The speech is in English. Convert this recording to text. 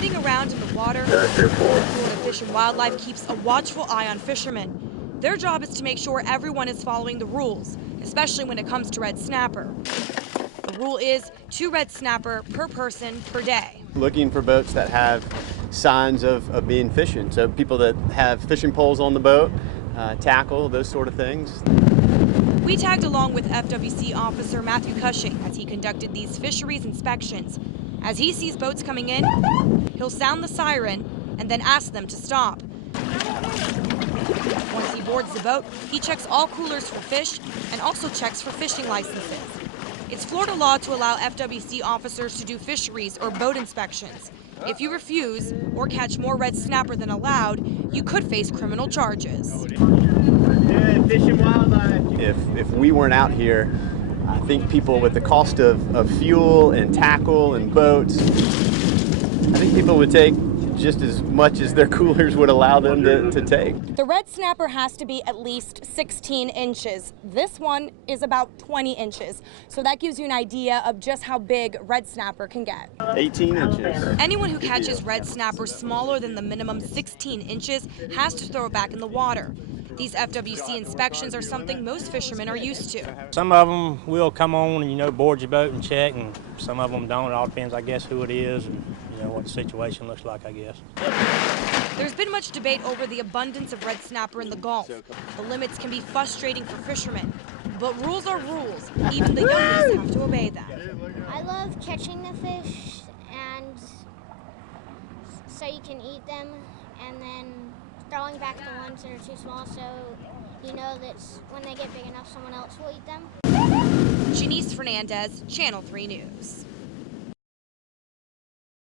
Riding around in the water, Florida Fish and Wildlife keeps a watchful eye on fishermen. Their job is to make sure everyone is following the rules, especially when it comes to red snapper. The rule is 2 red snapper per person per day. Looking for boats that have signs of being fishing, so people that have fishing poles on the boat, tackle, those sort of things. We tagged along with FWC officer Matthew Cushing as he conducted these fisheries inspections. As he sees boats coming in, he'll sound the siren and then ask them to stop. Once he boards the boat, he checks all coolers for fish and also checks for fishing licenses. It's Florida law to allow FWC officers to do fisheries or boat inspections. If you refuse or catch more red snapper than allowed, you could face criminal charges. Fish and Wildlife. If we weren't out here, I think people, with the cost of fuel and tackle and boats, I think people would take just as much as their coolers would allow them to take. The red snapper has to be at least 16 inches. This one is about 20 inches. So that gives you an idea of just how big red snapper can get. 18 inches. Anyone who catches red snapper smaller than the minimum 16 inches has to throw it back in the water. These FWC inspections are something most fishermen are used to. Some of them will come on and, board your boat and check, and some of them don't. It all depends, I guess, who it is and, what the situation looks like, I guess. There's been much debate over the abundance of red snapper in the Gulf. The limits can be frustrating for fishermen, but rules are rules. Even the youngest have to obey them. I love catching the fish, and so you can eat them, and then throwing back the ones that are too small, so you know that when they get big enough, someone else will eat them. Janice Fernandez, Channel 3 News.